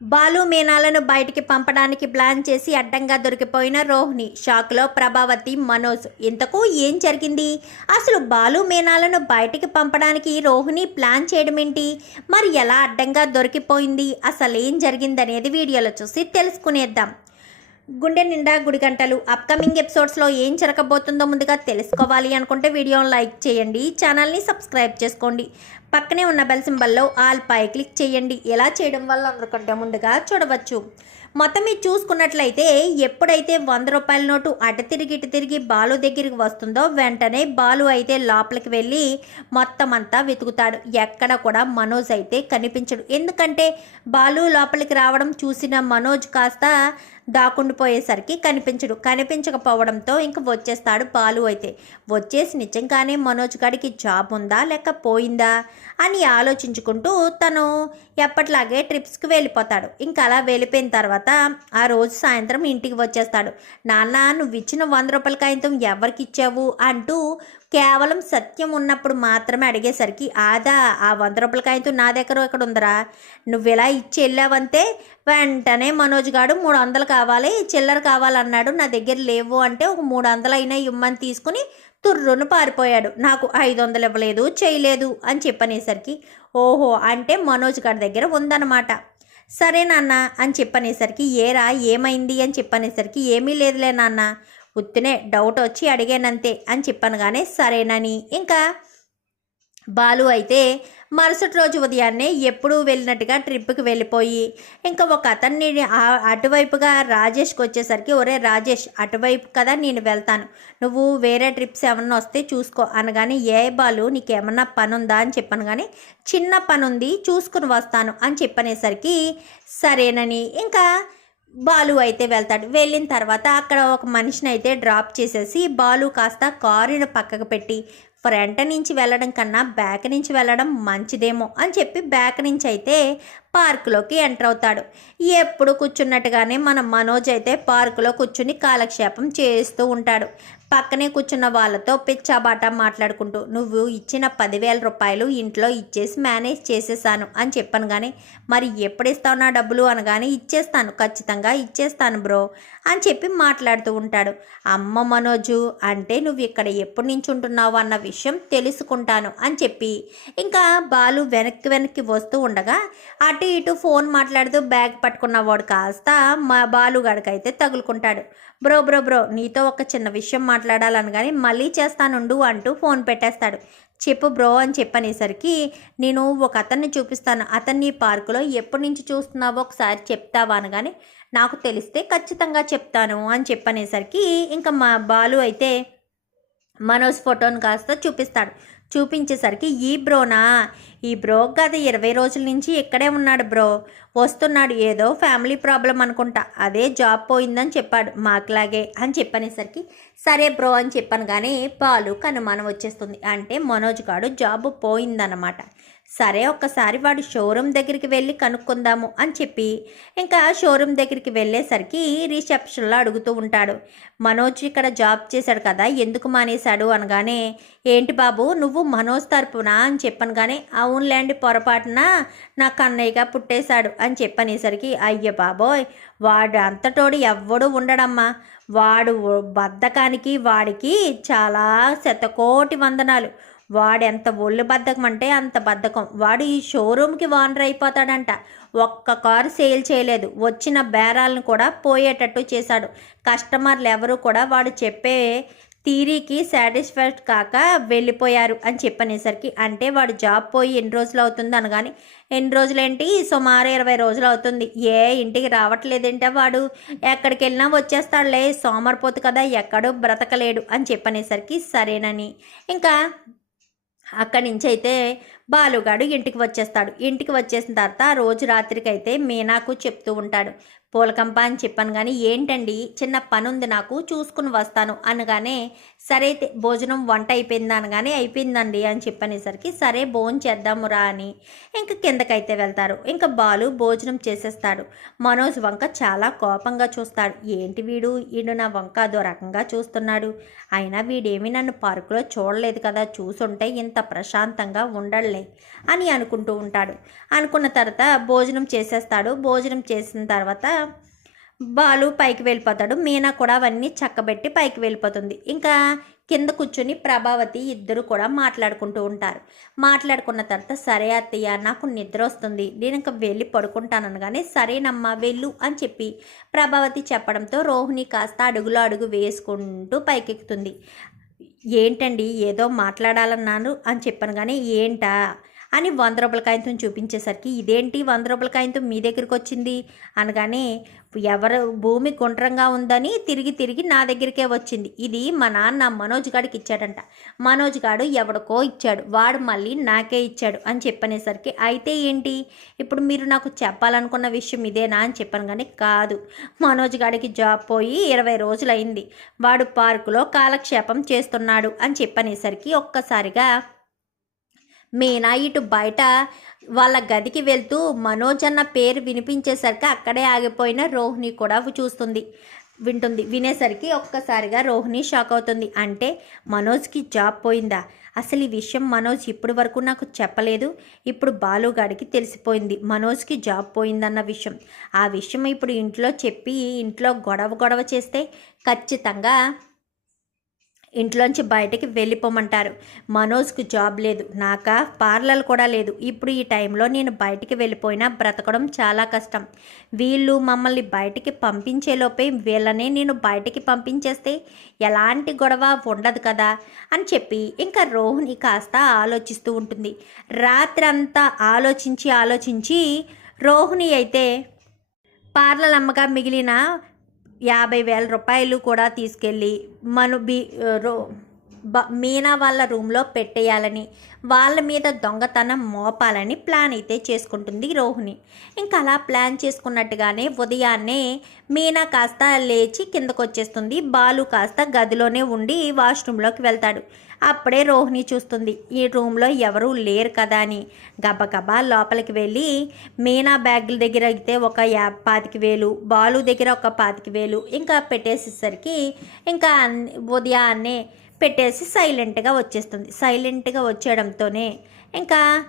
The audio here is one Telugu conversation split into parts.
బాలు మీనాలను బయటికి పంపడానికి ప్లాన్ చేసి అడ్డంగా దొరికిపోయిన రోహిణి. షాక్లో ప్రభావతి మనోజ్ ఇంతకు ఏం జరిగింది? అసలు బాలు మీనాలను బయటికి పంపడానికి రోహిణి ప్లాన్ చేయడం ఏంటి మరి ఎలా అడ్డంగా దొరికిపోయింది? అసలు ఏం జరిగిందనేది వీడియోలో చూసి తెలుసుకునేద్దాం. గుండె నిండా గుడి గంటలు. అప్కమింగ్ ఎపిసోడ్స్లో ఏం జరగబోతుందో ముందుగా తెలుసుకోవాలి అనుకుంటే వీడియోని లైక్ చేయండి ఛానల్ని సబ్స్క్రైబ్ చేసుకోండి. పక్కనే ఉన్న బెల్ సింబల్లో ఆల్ పై క్లిక్ చేయండి. ఎలా చేయడం వల్ల అందరికంటే ముందుగా చూడవచ్చు. మొత్తం మీరు చూసుకున్నట్లయితే ఎప్పుడైతే వంద రూపాయల నోటు అటు తిరిగి ఇటు తిరిగి బాలు దగ్గరికి వస్తుందో వెంటనే బాలు అయితే లోపలికి వెళ్ళి మొత్తం అంతా వెతుకుతాడు. ఎక్కడ కూడా మనోజ్ అయితే కనిపించడు. ఎందుకంటే బాలు లోపలికి రావడం చూసిన మనోజ్ కాస్త దాక్కుండిపోయేసరికి కనిపించడు. కనిపించకపోవడంతో ఇంక వచ్చేస్తాడు బాలు అయితే. వచ్చేసి నిజంగానే మనోజ్ గారికి జాబ్ ఉందా? లేక పోయిందా? అని ఆలోచించుకుంటూ తను ఎప్పట్లాగే ట్రిప్స్కి వెళ్ళిపోతాడు. ఇంకా అలా వెళ్ళిపోయిన తర్వాత ఆ రోజు సాయంత్రం ఇంటికి వచ్చేస్తాడు. నాన్న నువ్వు ఇచ్చిన వంద రూపాయల కాగితం ఎవరికి ఇచ్చావు అంటూ కేవలం సత్యం ఉన్నప్పుడు మాత్రమే అడిగేసరికి ఆదా ఆ వంద రూపాయల కాగితం నా దగ్గర ఎక్కడ ఉందరా నువ్వు ఇలా ఇచ్చి వెళ్ళావంతే వెంటనే మనోజ్ గాడు మూడు వందలు కావాలి చిల్లర కావాలన్నాడు నా దగ్గర లేవు అంటే ఒక మూడు వందలు అయినా ఇమ్మని తీసుకుని తుర్రును పారిపోయాడు నాకు ఐదు వందలు ఇవ్వలేదు చేయలేదు అని చెప్పనేసరికి ఓహో అంటే మనోజ్ గారి దగ్గర ఉందన్నమాట. సరే నాన్న అని చెప్పనేసరికి ఏరా ఏమైంది అని చెప్పనేసరికి ఏమీ లేదులే నాన్న. ఉత్తినే డౌట్ వచ్చి అడిగానంతే అని చెప్పాను కానీ సరేనని. ఇంకా బాలు అయితే మరుసటి రోజు ఉదయాన్నే ఎప్పుడూ వెళ్ళినట్టుగా ట్రిప్కి వెళ్ళిపోయి ఇంకా ఒక అతన్ని అటువైపుగా రాజేష్కి వచ్చేసరికి ఒరే రాజేష్ అటువైపు కదా నేను వెళ్తాను. నువ్వు వేరే ట్రిప్స్ ఏమన్నా వస్తే చూసుకో అనగానే ఏ బాలు నీకేమన్నా పని ఉందా అని చెప్పాను. కానీ చిన్న పని ఉంది చూసుకుని వస్తాను అని చెప్పనేసరికి సరేనని ఇంకా బాలు అయితే వెళ్తాడు. వెళ్ళిన తర్వాత అక్కడ ఒక మనిషిని అయితే డ్రాప్ చేసేసి బాలు కాస్త కారుని పక్కకు పెట్టి ఫ్రంట్ నుంచి వెళ్ళడం కన్నా బ్యాక్ నుంచి వెళ్ళడం మంచిదేమో అని చెప్పి బ్యాక్ నుంచి అయితే పార్కులోకి ఎంటర్ అవుతాడు. ఎప్పుడు కూర్చున్నట్టుగానే మన మనోజ్ అయితే పార్కులో కూర్చుని కాలక్షేపం చేస్తూ ఉంటాడు. పక్కనే కూర్చున్న వాళ్ళతో పిచ్చాబాట మాట్లాడుకుంటూ నువ్వు ఇచ్చిన పదివేల రూపాయలు ఇంట్లో ఇచ్చేసి మేనేజ్ చేసేసాను అని చెప్పాను కానీ మరి ఎప్పుడు ఇస్తావు నా డబ్బులు? అనగానే ఇచ్చేస్తాను ఖచ్చితంగా ఇచ్చేస్తాను బ్రో అని చెప్పి మాట్లాడుతూ ఉంటాడు. అమ్మ మనోజు అంటే నువ్వు ఇక్కడ ఎప్పటి నుంచి ఉంటున్నావు అన్న విషయం తెలుసుకుంటాను అని చెప్పి ఇంకా బాలు వెనక్కి వెనక్కి వస్తూ ఉండగా అటు ఇటు ఫోన్ మాట్లాడుతూ బ్యాగ్ పట్టుకున్నవాడు కాస్త మా బాలుగాడికైతే తగులుకుంటాడు. బ్రో బ్రో బ్రో నీతో ఒక చిన్న విషయం మాట్లాడాలని కానీ మళ్ళీ చేస్తానుండు అంటూ ఫోన్ పెట్టేస్తాడు. చెప్పు బ్రో అని చెప్పనేసరికి నేను ఒక అతన్ని చూపిస్తాను. అతన్ని పార్కులో ఎప్పటి నుంచి చూస్తున్నావో ఒకసారి చెప్తావా అనగానే నాకు తెలిస్తే ఖచ్చితంగా చెప్తాను అని చెప్పనేసరికి ఇంకా మా బాలు అయితే మనోజ్ ఫోటోని కాస్త చూపిస్తాడు. చూపించేసరికి ఈ బ్రోనా? ఈ బ్రో గత ఇరవై రోజుల నుంచి ఇక్కడే ఉన్నాడు బ్రో. వస్తున్నాడు. ఏదో ఫ్యామిలీ ప్రాబ్లం అనుకుంటా. అదే జాబ్ పోయిందని చెప్పాడు. మాకులాగే అని చెప్పనేసరికి సరే బ్రో అని చెప్పాను కానీ పాలు అనుమానం వచ్చేస్తుంది. అంటే మనోజ్ గాడు జాబ్ పోయిందన్నమాట. సరే ఒక్కసారి వాడు షోరూమ్ దగ్గరికి వెళ్ళి కనుక్కుందాము అని చెప్పి ఇంకా షోరూమ్ దగ్గరికి వెళ్ళేసరికి రిసెప్షన్లో అడుగుతూ ఉంటాడు. మనోజ్ ఇక్కడ జాబ్ చేశాడు కదా ఎందుకు మానేశాడు అనగానే ఏంటి బాబు నువ్వు మనోజ్ తరపున? అని చెప్పాను కానీ అవునులేండి పొరపాటున నా కన్నయ్యగా పుట్టేశాడు అని చెప్పనేసరికి అయ్య బాబోయ్ వాడు అంతటోడు ఎవ్వడు ఉండడమ్మా. వాడు బద్ధకానికి వాడికి చాలా శతకోటి వందనాలు. వాడు ఎంత ఒళ్ళు బద్ధకం అంటే అంత బద్ధకం. వాడు ఈ షోరూమ్కి వానర్ అయిపోతాడంట. ఒక్క కారు సేల్ చేయలేదు. వచ్చిన బేరాలను కూడా పోయేటట్టు చేశాడు. కస్టమర్లు ఎవరు కూడా వాడు చెప్పే థీరీకి సాటిస్ఫైడ్ కాక వెళ్ళిపోయారు అని చెప్పనేసరికి అంటే వాడు జాబ్ పోయి ఎన్ని రోజులు అవుతుంది అనగాని ఎన్ని రోజులేంటి? సుమారు ఇరవై రోజులు అవుతుంది. ఏ ఇంటికి రావట్లేదంటే వాడు? ఎక్కడికి వెళ్ళినా వచ్చేస్తాడులే. సోమరిపోతు కదా ఎక్కడో బ్రతకలేడు అని చెప్పనేసరికి సరేనని. ఇంకా అక్కడి నుంచి అయితే బాలుగాడు ఇంటికి వచ్చేస్తాడు. ఇంటికి వచ్చేసిన తర్వాత రోజు రాత్రికి అయితే మీనాకు చెప్తూ ఉంటాడు. పూలకంప అని చెప్పాను కానీ ఏంటండి? చిన్న పని ఉంది నాకు చూసుకుని వస్తాను అనగానే సరే అయితే భోజనం వంట అయిపోయింది అనగానే అయిపోయిందండి అని చెప్పనేసరికి సరే భోజనం చేద్దాము రా అని ఇంక కిందకైతే వెళ్తారు. ఇంకా బాలు భోజనం చేసేస్తాడు. మనోజ్ వంక చాలా కోపంగా చూస్తాడు. ఏంటి వీడు? వీడు నా వంక అదో రకంగా చూస్తున్నాడు. అయినా వీడేమీ నన్ను పార్కులో చూడలేదు కదా చూసుంటే ఇంత ప్రశాంతంగా ఉండలే అని అనుకుంటూ ఉంటాడు. అనుకున్న తర్వాత భోజనం చేసేస్తాడు. భోజనం చేసిన తర్వాత బాలు పైకి వెళ్ళిపోతాడు. మీనా కూడా అవన్నీ చక్కబెట్టి పైకి వెళ్ళిపోతుంది. ఇంకా కింద కూర్చొని ప్రభావతి ఇద్దరు కూడా మాట్లాడుకుంటూ ఉంటారు. మాట్లాడుకున్న తర్వాత సరే అత్తయ్య నాకు నిద్ర వస్తుంది. నేను ఇంకా వెళ్ళి పడుకుంటానను కానీ సరేనమ్మా వెళ్ళు అని చెప్పి ప్రభావతి చెప్పడంతో రోహిణి కాస్త అడుగులో అడుగు వేసుకుంటూ పైకెక్కుతుంది. ఏంటండి ఏదో మాట్లాడాలన్నాను అని చెప్పాను కానీ ఏంటా? అని వంద రూపాయల కాగితం చూపించేసరికి ఇదేంటి వంద రూపాయల కాగితం మీ దగ్గరికి వచ్చింది? అనగానే ఎవరు భూమి గుండ్రంగా ఉందని తిరిగి తిరిగి నా దగ్గరికే వచ్చింది. ఇది మా నాన్న మనోజ్ గాడికి ఇచ్చాడంట. మనోజ్ గాడు ఎవడికో ఇచ్చాడు. వాడు మళ్ళీ నాకే ఇచ్చాడు. అని చెప్పనేసరికి అయితే ఏంటి? ఇప్పుడు మీరు నాకు చెప్పాలనుకున్న విషయం ఇదేనా? అని చెప్పాను కానీ కాదు. మనోజ్ గాడికి జాబ్ పోయి ఇరవై రోజులైంది వాడు పార్కులో కాలక్షేపం చేస్తున్నాడు. అని చెప్పనేసరికి ఒక్కసారిగా మీనా ఇటు బయట వాళ్ళ గదికి వెళ్తూ మనోజ్ అన్న పేరు వినిపించేసరికి అక్కడే ఆగిపోయిన రోహిణి కూడా చూస్తుంది వింటుంది. వినేసరికి ఒక్కసారిగా రోహిణి షాక్ అవుతుంది. అంటే మనోజ్కి జాబ్ పోయిందా? అసలు ఈ విషయం మనోజ్ ఇప్పటి వరకు నాకు చెప్పలేదు. ఇప్పుడు బాలుగాడికి తెలిసిపోయింది మనోజ్కి జాబ్ పోయిందన్న విషయం. ఆ విషయం ఇప్పుడు ఇంట్లో చెప్పి ఇంట్లో గొడవ గొడవ చేస్తే ఖచ్చితంగా ఇంట్లోంచి బయటకి వెళ్ళిపోమంటారు. మనోజ్కి జాబ్ లేదు. నాక? పార్లర్ కూడా లేదు. ఇప్పుడు ఈ టైంలో నేను బయటికి వెళ్ళిపోయినా బ్రతకడం చాలా కష్టం. వీళ్ళు మమ్మల్ని బయటికి పంపించేలోపే వీళ్ళనే నేను బయటికి పంపించేస్తే ఎలాంటి గొడవ ఉండదు కదా? అని చెప్పి ఇంకా రోహిణి కాస్త ఆలోచిస్తూ ఉంటుంది. రాత్రంతా ఆలోచించి ఆలోచించి రోహిణి అయితే పార్లర్ అమ్మగా మిగిలిన యాభై వేల రూపాయలు కూడా తీసుకెళ్ళి మను బి రో బ మీనా వాళ్ళ రూమ్లో పెట్టేయాలని వాళ్ళ మీద దొంగతనం మోపాలని ప్లాన్ అయితే చేసుకుంటుంది రోహిణి. ఇంకా అలా ప్లాన్ చేసుకున్నట్టుగానే ఉదయాన్నే మీనా కాస్త లేచి కిందకు వచ్చేస్తుంది బాలు కాస్త గదిలోనే ఉండి వాష్రూమ్లోకి వెళ్తాడు. అప్పుడే రోహిణి చూస్తుంది ఈ రూమ్లో ఎవరూ లేరు కదా అని. గబగబా లోపలికి వెళ్ళి మీనా బ్యాగుల దగ్గర అయితే ఒక యా పాతిక వేలు బాలు దగ్గర ఒక పాతిక వేలు ఇంకా పెట్టేసేసరికి ఇంకా ఉదయాన్నే పెట్టేసి సైలెంట్గా వచ్చేస్తుంది. సైలెంట్గా వచ్చేయడంతోనే ఇంకా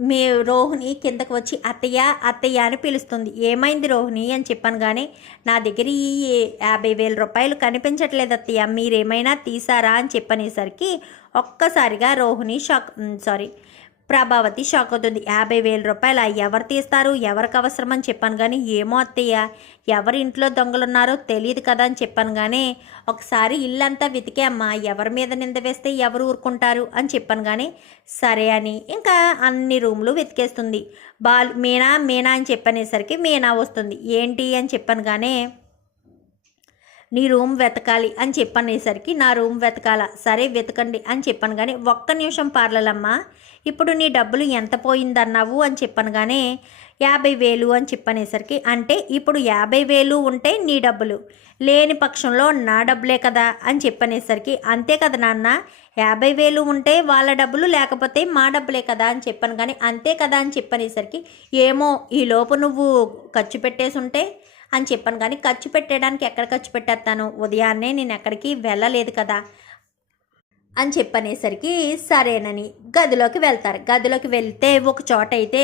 మీ రోహిణి కిందకు వచ్చి అత్తయ్య అత్తయ్య అని పిలుస్తుంది. ఏమైంది రోహిణి? అని చెప్పాను కానీ నా దగ్గర ఈ యాభై వేల రూపాయలు కనిపించట్లేదు అత్తయ్య. మీరేమైనా తీసారా? అని చెప్పనేసరికి ఒక్కసారిగా Rohini shock sorry Prabhavathi shock అవుతుంది. యాభై వేల రూపాయలు ఎవరు తీస్తారు? ఎవరికి అవసరమని చెప్పాను కానీ ఏమో అత్తయ్య ఎవరి ఇంట్లో దొంగలున్నారో తెలియదు కదా అని చెప్పాను కానీ ఒకసారి ఇల్లంతా వెతికే అమ్మా ఎవరి మీద నింద వేస్తే ఎవరు ఊరుకుంటారు అని చెప్పాను కానీ సరే అని ఇంకా అన్ని రూమ్లు వెతికేస్తుంది. బాల్ మీనా మీనా అని చెప్పనేసరికి మీనా వస్తుంది. ఏంటి అని చెప్పాను కానీ నీ రూమ్ వెతకాలి అని చెప్పనేసరికి నా రూమ్ వెతకాల. సరే వెతకండి అని చెప్పాను కానీ ఒక్క నిమిషం పార్లలమ్మా. ఇప్పుడు నీ డబ్బులు ఎంత పోయిందన్నావు అని చెప్పాను కానీ యాభై వేలు అని చెప్పనేసరికి అంటే ఇప్పుడు యాభై వేలు ఉంటే నీ డబ్బులు. లేని పక్షంలో నా డబ్బులే కదా అని చెప్పనేసరికి అంతే కదా నాన్న. యాభై వేలు ఉంటే వాళ్ళ డబ్బులు లేకపోతే మా డబ్బులే కదా అని చెప్పాను కానీ అంతే కదా అని చెప్పనేసరికి ఏమో ఈ లోపు నువ్వు ఖర్చు పెట్టేసి ఉంటే అని చెప్పాను. కానీ ఖర్చు పెట్టడానికి ఎక్కడ ఖర్చు పెట్టేస్తాను? ఉదయాన్నే నేను ఎక్కడికి వెళ్ళలేదు కదా అని చెప్పనేసరికి సరేనని గదిలోకి వెళ్తారు. గదిలోకి వెళ్తే ఒక చోట అయితే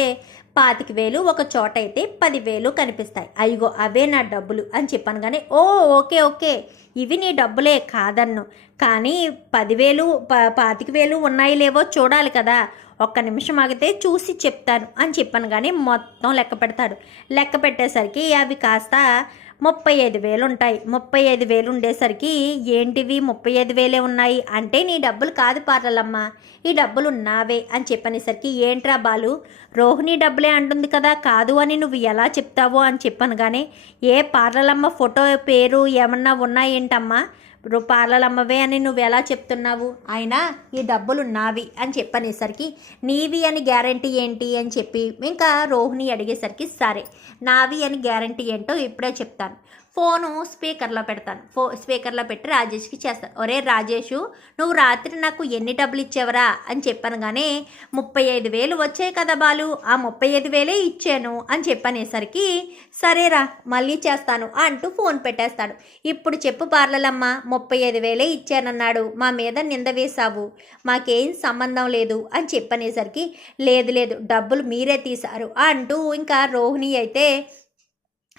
పాతిక వేలు ఒక చోట అయితే పదివేలు కనిపిస్తాయి. అయ్యో అవే నా డబ్బులు అని చెప్పాను కానీ ఓ ఓకే ఓకే ఇవి నీ డబ్బులే కాదన్ను. కానీ పదివేలు ప పాతిక వేలు ఉన్నాయి లేవో చూడాలి కదా. ఒక్క నిమిషం ఆగితే చూసి చెప్తాను అని చెప్పాను కానీ మొత్తం లెక్క పెడతాడు. లెక్క పెట్టేసరికి అవి కాస్త ముప్పై ఐదు వేలు ఉంటాయి. ముప్పై ఐదు వేలు ఉండేసరికి ఏంటివి ముప్పై ఐదు వేలే ఉన్నాయి? అంటే నీ డబ్బులు కాదు పార్లలమ్మ. ఈ డబ్బులు నావే అని చెప్పనేసరికి ఏంట్రా బాలు? రోహిణి డబ్బులే అంటుంది కదా కాదు అని నువ్వు ఎలా చెప్తావో అని చెప్పాను కానీ ఏ పార్లలమ్మ ఫోటో పేరు ఏమన్నా ఉన్నాయేంటమ్మా? రూపాయలమ్మవే అని నువ్వు ఎలా చెప్తున్నావు? అయినా ఈ డబ్బులు నావి అని చెప్పనేసరికి నీవి అని గ్యారంటీ ఏంటి అని చెప్పి ఇంకా రోహిణి అడిగేసరికి సరే నావి అని గ్యారంటీ ఏంటో ఇప్పుడే చెప్తాను. ఫోను స్పీకర్లో పెడతాను. ఫో స్పీకర్లో పెట్టి రాజేష్కి చేస్తాను. ఒరే రాజేషు నువ్వు రాత్రి నాకు ఎన్ని డబ్బులు ఇచ్చావరా? అని చెప్పాను కానీ ముప్పై ఐదు వేలు వచ్చాయి కదా బాలు ఆ ముప్పై ఐదు వేలే ఇచ్చాను అని చెప్పనేసరికి సరేరా మళ్ళీ చేస్తాను అంటూ ఫోన్ పెట్టేస్తాడు. ఇప్పుడు చెప్పు పార్లలమ్మ ముప్పై ఐదు వేలే ఇచ్చానన్నాడు మా మీద నింద వేశావు మాకేం సంబంధం లేదు అని చెప్పనేసరికి లేదు లేదు డబ్బులు మీరే తీశారు అంటూ ఇంకా రోహిణి అయితే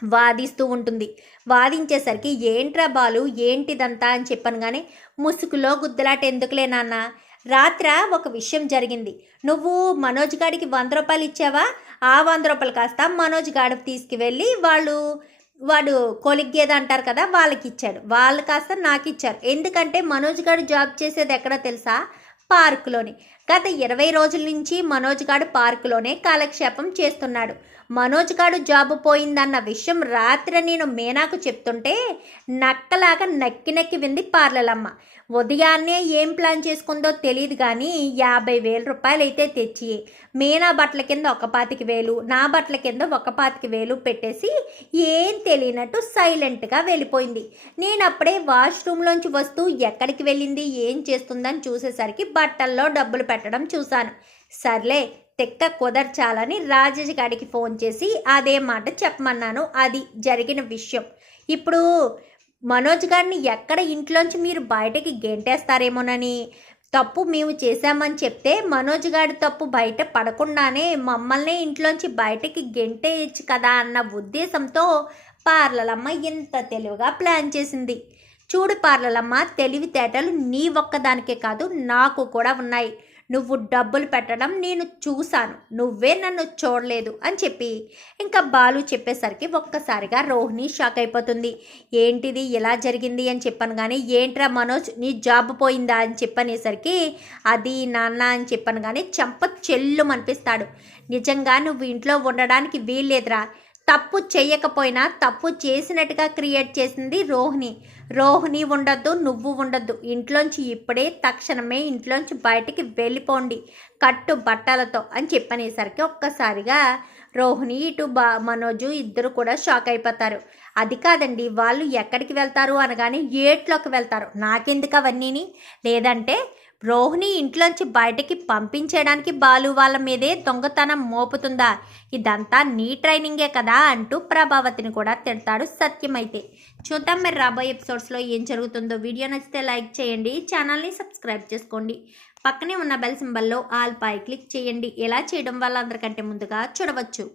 వాదిస్తూ ఉంటుంది. వాదించేసరికి ఏంట్రా బాలు ఏంటిదంతా? అని చెప్పాను కానీ ముసుగులో గుద్దులాట ఎందుకులే నాన్న? రాత్ర ఒక విషయం జరిగింది. నువ్వు మనోజ్ గాడికి వంద రూపాయలు ఇచ్చావా? ఆ వంద రూపాయలు కాస్త మనోజ్ గాడికి తీసుకువెళ్ళి వాళ్ళు వాడు కొలిగ్గేది అంటారు కదా వాళ్ళకి ఇచ్చాడు వాళ్ళు కాస్త నాకు ఇచ్చారు ఎందుకంటే మనోజ్ గారు జాబ్ చేసేది ఎక్కడ తెలుసా? పార్కులోని. గత ఇరవై రోజుల నుంచి మనోజ్ గారు పార్కులోనే కాలక్షేపం చేస్తున్నాడు. మనోజ్ గాడు జాబ్ పోయిందన్న విషయం రాత్రి నేను మీనాకు చెప్తుంటే నక్కలాగా నక్కి నక్కి వింది పార్లలమ్మ. ఉదయాన్నే ఏం ప్లాన్ చేసుకుందో తెలియదు కానీ యాభై వేల రూపాయలు అయితే తెచ్చి మీనా బట్టల కింద ఒక పాతికి వేలు నా బట్టల కింద ఒక పాతికి వేలు పెట్టేసి ఏం తెలియనట్టు సైలెంట్గా వెళ్ళిపోయింది. నేను అప్పుడే వాష్రూమ్లోంచి వస్తూ ఎక్కడికి వెళ్ళింది ఏం చేస్తుందని చూసేసరికి బట్టల్లో డబ్బులు పెట్టడం చూశాను. సర్లే తెక్క కుదర్చాలని రాజేష్ గారికి ఫోన్ చేసి అదే మాట చెప్పమన్నాను. అది జరిగిన విషయం. ఇప్పుడు మనోజ్ గారిని ఎక్కడ ఇంట్లోంచి మీరు బయటకి గెంటేస్తారేమోనని తప్పు మేము చేశామని చెప్తే మనోజ్ గారి తప్పు బయట పడకుండానే మమ్మల్ని ఇంట్లోంచి బయటకి గెంటేయచ్చు కదా అన్న ఉద్దేశంతో పార్లలమ్మ ఇంత తెలివిగా ప్లాన్ చేసింది. చూడు పార్లలమ్మ తెలివితేటలు నీ ఒక్కదానికే కాదు నాకు కూడా ఉన్నాయి. నువ్వు డబ్బులు పెట్టడం నేను చూశాను. నువ్వే నన్ను చూడలేదు అని చెప్పి ఇంకా బాలు చెప్పేసరికి ఒక్కసారిగా రోహిణి షాక్ అయిపోతుంది. ఏంటిది ఎలా జరిగింది అని చెప్పాను కానీ ఏంట్రా మనోజ్ నీ జాబ్ పోయిందా అని చెప్పనేసరికి అది నాన్న అని చెప్పాను కానీ చెంప చెల్లు అనిపిస్తాడు నిజంగా నువ్వు ఇంట్లో ఉండడానికి వీల్లేదురా. తప్పు చేయకపోయినా తప్పు చేసినట్టుగా క్రియేట్ చేసింది రోహిణి. రోహిణి ఉండద్దు నువ్వు ఉండద్దు. ఇంట్లోంచి ఇప్పుడే తక్షణమే ఇంట్లోంచి బయటికి వెళ్ళిపోండి కట్టు బట్టలతో అని చెప్పనేసరికి ఒక్కసారిగా రోహిణి ఇటు బా మనోజు ఇద్దరు కూడా షాక్ అయిపోతారు. అది కాదండి వాళ్ళు ఎక్కడికి వెళ్తారు అనగానే ఏట్లోకి వెళ్తారు. నాకెందుకు అవన్నీని? లేదంటే రోహిణి ఇంట్లోంచి బయటకి పంపించేయడానికి బాలు వాళ్ళ మీదే దొంగతనం మోపుతుందా? ఇదంతా నీ ట్రైనింగే కదా అంటూ ప్రభావతిని కూడా తిడతాడు సత్యమైతే. చూద్దాం మరి రాబోయే ఎపిసోడ్స్లో ఏం జరుగుతుందో. వీడియో నచ్చితే లైక్ చేయండి ఛానల్ని సబ్స్క్రైబ్ చేసుకోండి. పక్కనే ఉన్న బెల్ సింబల్లో ఆల్ పై క్లిక్ చేయండి. ఎలా చేయడం వల్ల అందరికంటే ముందుగా చూడవచ్చు.